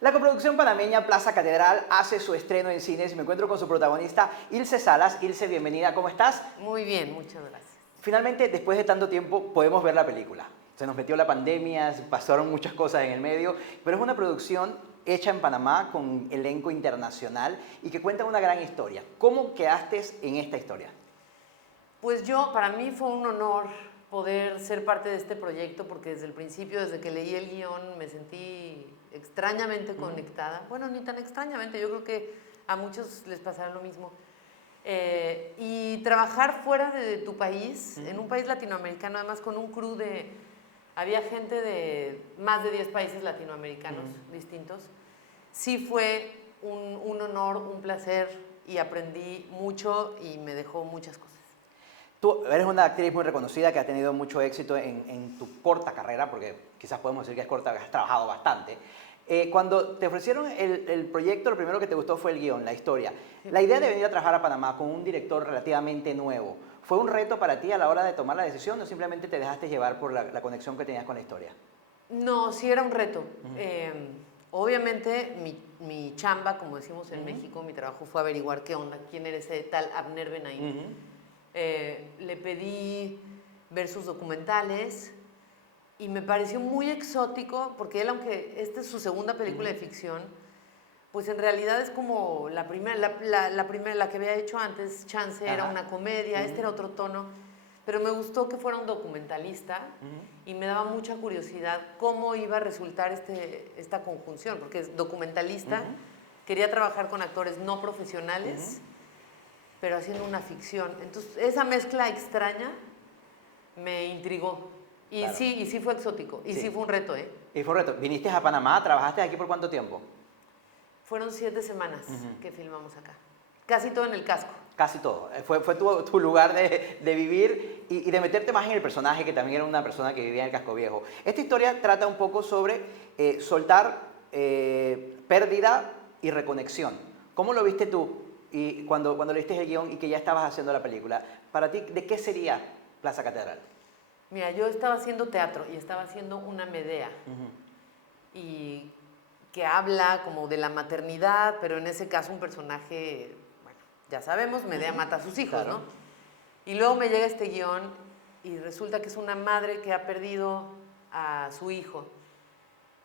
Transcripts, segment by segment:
La coproducción panameña Plaza Catedral hace su estreno en cines y me encuentro con su protagonista, Ilse Salas. Ilse, bienvenida, ¿cómo estás? Muy bien, muchas gracias. Finalmente, después de tanto tiempo, podemos ver la película. Se nos metió la pandemia, pasaron muchas cosas en el medio, pero es una producción hecha en Panamá con elenco internacional y que cuenta una gran historia. ¿Cómo quedaste en esta historia? Pues para mí fue un honor poder ser parte de este proyecto porque desde el principio, desde que leí el guión, me sentí extrañamente conectada. Bueno, ni tan extrañamente, yo creo que a muchos les pasará lo mismo. Y trabajar fuera de tu país, en un país latinoamericano, además con un crew de... Había gente de más de 10 países latinoamericanos distintos. Sí fue un honor, un placer y aprendí mucho y me dejó muchas cosas. Tú eres una actriz muy reconocida que ha tenido mucho éxito en tu corta carrera, porque quizás podemos decir que es corta, has trabajado bastante. Cuando te ofrecieron el proyecto, lo primero que te gustó fue el guión, la historia. La idea de venir a trabajar a Panamá con un director relativamente nuevo, ¿fue un reto para ti a la hora de tomar la decisión o simplemente te dejaste llevar por la conexión que tenías con la historia? No, sí era un reto. Obviamente mi chamba, como decimos en México, mi trabajo fue averiguar qué onda, quién era ese tal Abner Benaim. Le pedí ver sus documentales y me pareció muy exótico porque él, aunque esta es su segunda película de ficción, pues en realidad es como la primera, la que había hecho antes, Chance, era una comedia, este era otro tono, pero me gustó que fuera un documentalista y me daba mucha curiosidad cómo iba a resultar esta conjunción, porque es documentalista, quería trabajar con actores no profesionales, pero haciendo una ficción. Entonces, esa mezcla extraña me intrigó. Y Claro. sí fue exótico. Y sí fue un reto, ¿eh? Y fue un reto. ¿Viniste a Panamá? ¿Trabajaste aquí por cuánto tiempo? Fueron 7 semanas que filmamos acá. Casi todo en el casco. Casi todo. Fue tu lugar de vivir y de meterte más en el personaje, que también era una persona que vivía en el casco viejo. Esta historia trata un poco sobre soltar pérdida y reconexión. ¿Cómo lo viste tú y cuando leíste el guión y que ya estabas haciendo la película? Para ti, ¿de qué sería Plaza Catedral? Mira, yo estaba haciendo teatro y estaba haciendo una Medea. Y que habla como de la maternidad, pero en ese caso un personaje, bueno, ya sabemos, Medea mata a sus hijos, Claro. ¿no? Y luego me llega este guión y resulta que es una madre que ha perdido a su hijo.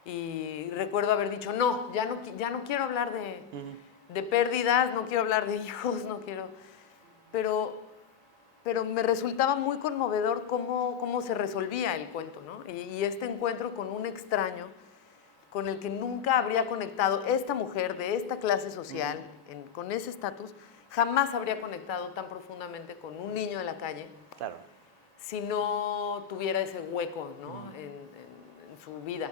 Y recuerdo haber dicho, no, ya no quiero hablar de pérdidas, no quiero hablar de hijos, no quiero... Pero me resultaba muy conmovedor cómo se resolvía el cuento, ¿no? Y este encuentro con un extraño con el que nunca habría conectado esta mujer de esta clase social, con ese estatus, jamás habría conectado tan profundamente con un niño de la calle, Claro. si no tuviera ese hueco, ¿no? en su vida.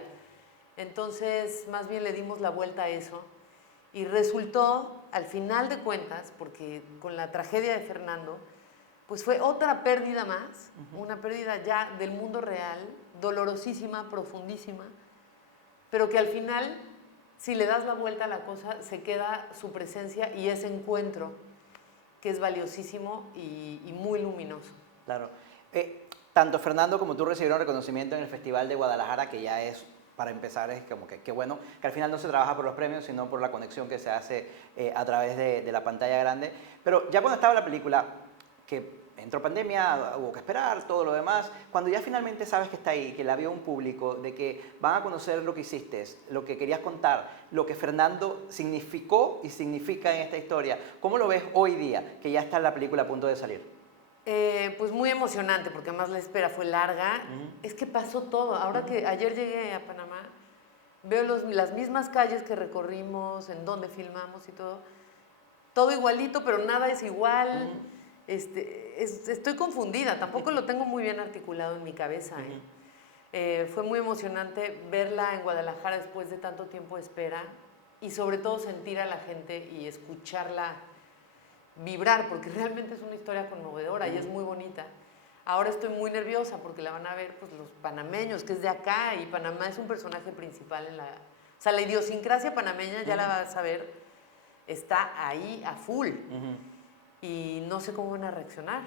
Entonces, más bien le dimos la vuelta a eso y resultó, al final de cuentas, porque con la tragedia de Fernando, pues fue otra pérdida más, una pérdida ya del mundo real, dolorosísima, profundísima, pero que al final, si le das la vuelta a la cosa, se queda su presencia y ese encuentro que es valiosísimo y muy luminoso. Claro. Tanto Fernando como tú recibieron reconocimiento en el Festival de Guadalajara, que ya es, para empezar, es como que qué bueno, que al final no se trabaja por los premios, sino por la conexión que se hace a través de la pantalla grande. Pero ya cuando estaba la película, que entró pandemia, hubo que esperar, todo lo demás, cuando ya finalmente sabes que está ahí, que la vio un público, de que van a conocer lo que hiciste, lo que querías contar, lo que Fernando significó y significa en esta historia, ¿cómo lo ves hoy día, que ya está la película a punto de salir? Pues muy emocionante, porque además la espera fue larga. Es que pasó todo. Ahora que ayer llegué a Panamá, veo las mismas calles que recorrimos, en donde filmamos y todo igualito, pero nada es igual. Estoy confundida, tampoco lo tengo muy bien articulado en mi cabeza. Fue muy emocionante verla en Guadalajara después de tanto tiempo de espera y sobre todo sentir a la gente y escucharla vibrar, porque realmente es una historia conmovedora y es muy bonita. Ahora estoy muy nerviosa porque la van a ver pues, los panameños, que es de acá, y Panamá es un personaje principal en la... O sea, la idiosincrasia panameña, ya la vas a ver, está ahí a full. Y no sé cómo van a reaccionar.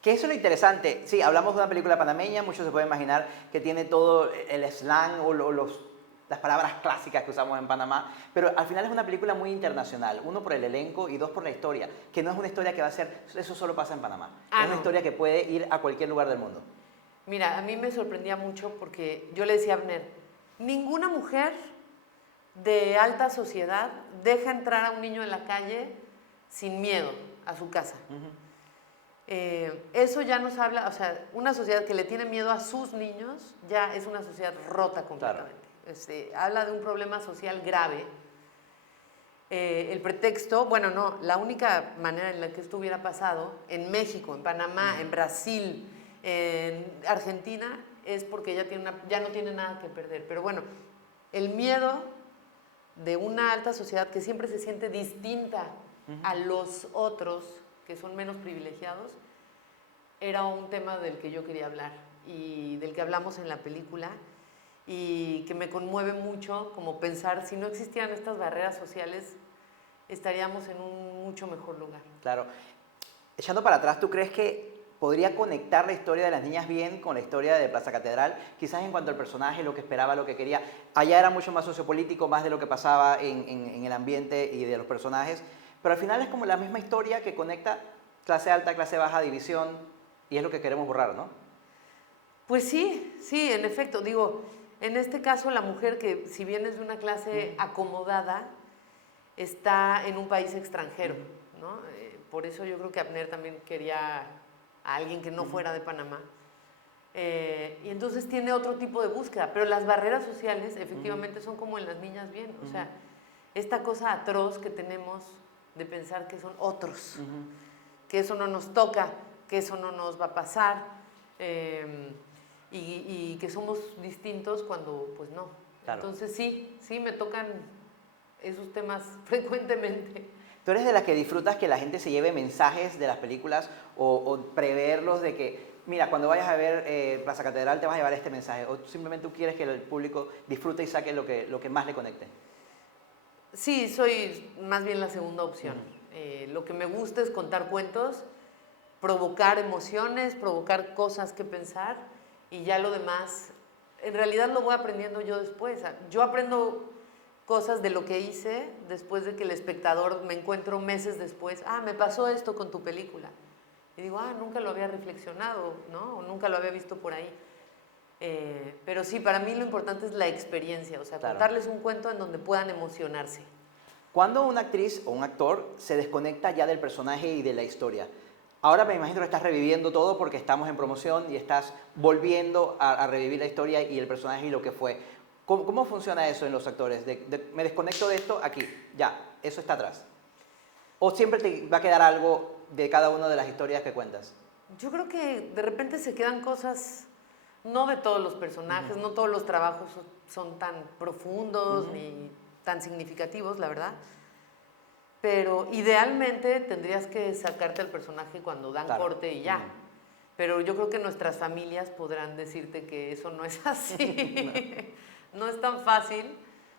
Que eso es lo interesante. Sí, hablamos de una película panameña, muchos se pueden imaginar que tiene todo el slang o los las palabras clásicas que usamos en Panamá, pero al final es una película muy internacional, uno por el elenco y dos por la historia, que no es una historia que va a ser, eso solo pasa en Panamá, es una historia que puede ir a cualquier lugar del mundo. Mira, a mí me sorprendía mucho porque yo le decía a Abner, ninguna mujer de alta sociedad deja entrar a un niño en la calle sin miedo a su casa. Eso ya nos habla, o sea, una sociedad que le tiene miedo a sus niños ya es una sociedad rota completamente. Claro. Habla de un problema social grave. El pretexto, bueno, no, la única manera en la que esto hubiera pasado en México, en Panamá, en Brasil, en Argentina, es porque ya no tiene nada que perder. Pero bueno, el miedo de una alta sociedad que siempre se siente distinta a los otros, que son menos privilegiados, era un tema del que yo quería hablar y del que hablamos en la película y que me conmueve mucho como pensar, si no existieran estas barreras sociales, estaríamos en un mucho mejor lugar. Claro. Echando para atrás, ¿tú crees que podría conectar la historia de las niñas bien con la historia de Plaza Catedral? Quizás en cuanto al personaje, lo que esperaba, lo que quería. Allá era mucho más sociopolítico, más de lo que pasaba en el ambiente y de los personajes. Pero al final es como la misma historia que conecta clase alta, clase baja, división, y es lo que queremos borrar, ¿no? Pues sí, en efecto. Digo, en este caso la mujer que si bien es de una clase acomodada, está en un país extranjero, ¿no? Por eso yo creo que Abner también quería a alguien que no fuera de Panamá. Y entonces tiene otro tipo de búsqueda, pero las barreras sociales efectivamente son como en las niñas bien, o sea, esta cosa atroz que tenemos de pensar que son otros, que eso no nos toca, que eso no nos va a pasar, y que somos distintos cuando pues no. Claro. Entonces sí me tocan esos temas frecuentemente. ¿Tú eres de las que disfrutas que la gente se lleve mensajes de las películas o preverlos de que, mira, cuando vayas a ver Plaza Catedral te vas a llevar este mensaje? ¿O simplemente tú quieres que el público disfrute y saque lo que más le conecte? Sí, soy más bien la segunda opción. Lo que me gusta es contar cuentos, provocar emociones, provocar cosas que pensar y ya lo demás, en realidad lo voy aprendiendo yo después. Yo aprendo cosas de lo que hice después de que el espectador me encuentro meses después, me pasó esto con tu película. Y digo, nunca lo había reflexionado, ¿no? O nunca lo había visto por ahí. Pero sí, para mí lo importante es la experiencia, o sea, claro, contarles un cuento en donde puedan emocionarse. ¿Cuándo una actriz o un actor se desconecta ya del personaje y de la historia? Ahora me imagino que estás reviviendo todo porque estamos en promoción y estás volviendo a revivir la historia y el personaje y lo que fue. ¿Cómo funciona eso en los actores? Me desconecto de esto aquí, ya, eso está atrás. ¿O siempre te va a quedar algo de cada una de las historias que cuentas? Yo creo que de repente se quedan cosas, no de todos los personajes, no todos los trabajos son tan profundos ni tan significativos, la verdad. Pero idealmente tendrías que sacarte al personaje cuando dan corte y ya. Pero yo creo que nuestras familias podrán decirte que eso no es así. No es tan fácil.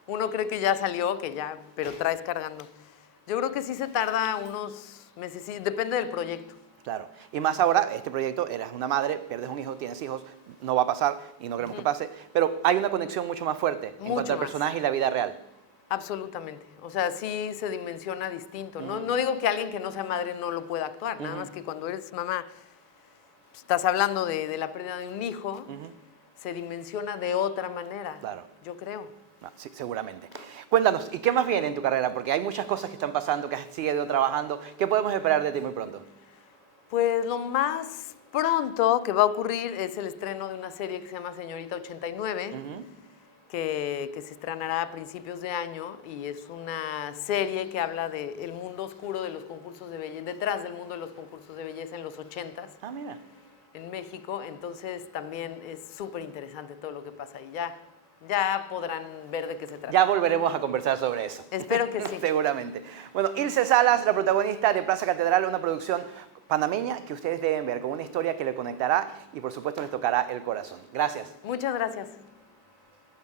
Uno cree que ya salió, pero traes cargando. Yo creo que sí se tarda unos meses, sí, depende del proyecto. Claro. Y más ahora, este proyecto, eres una madre, pierdes un hijo, tienes hijos, no va a pasar y no queremos que pase, pero hay una conexión mucho más fuerte en cuanto al personaje y la vida real. Absolutamente. O sea, sí se dimensiona distinto. No digo que alguien que no sea madre no lo pueda actuar, nada más que cuando eres mamá, estás hablando de la pérdida de un hijo, se dimensiona de otra manera, claro, yo creo. Sí, seguramente. Cuéntanos, ¿y qué más viene en tu carrera? Porque hay muchas cosas que están pasando, que has seguido trabajando. ¿Qué podemos esperar de ti muy pronto? Pues lo más pronto que va a ocurrir es el estreno de una serie que se llama Señorita 89, que se estrenará a principios de año y es una serie que habla del mundo oscuro de los concursos de belleza, detrás del mundo de los concursos de belleza en los 80s. Mira. En México, entonces también es súper interesante todo lo que pasa ahí. Ya podrán ver de qué se trata. Ya volveremos a conversar sobre eso. Espero que sí. Seguramente. Bueno, Ilse Salas, la protagonista de Plaza Catedral, una producción panameña que ustedes deben ver, con una historia que le conectará y por supuesto les tocará el corazón. Gracias. Muchas gracias.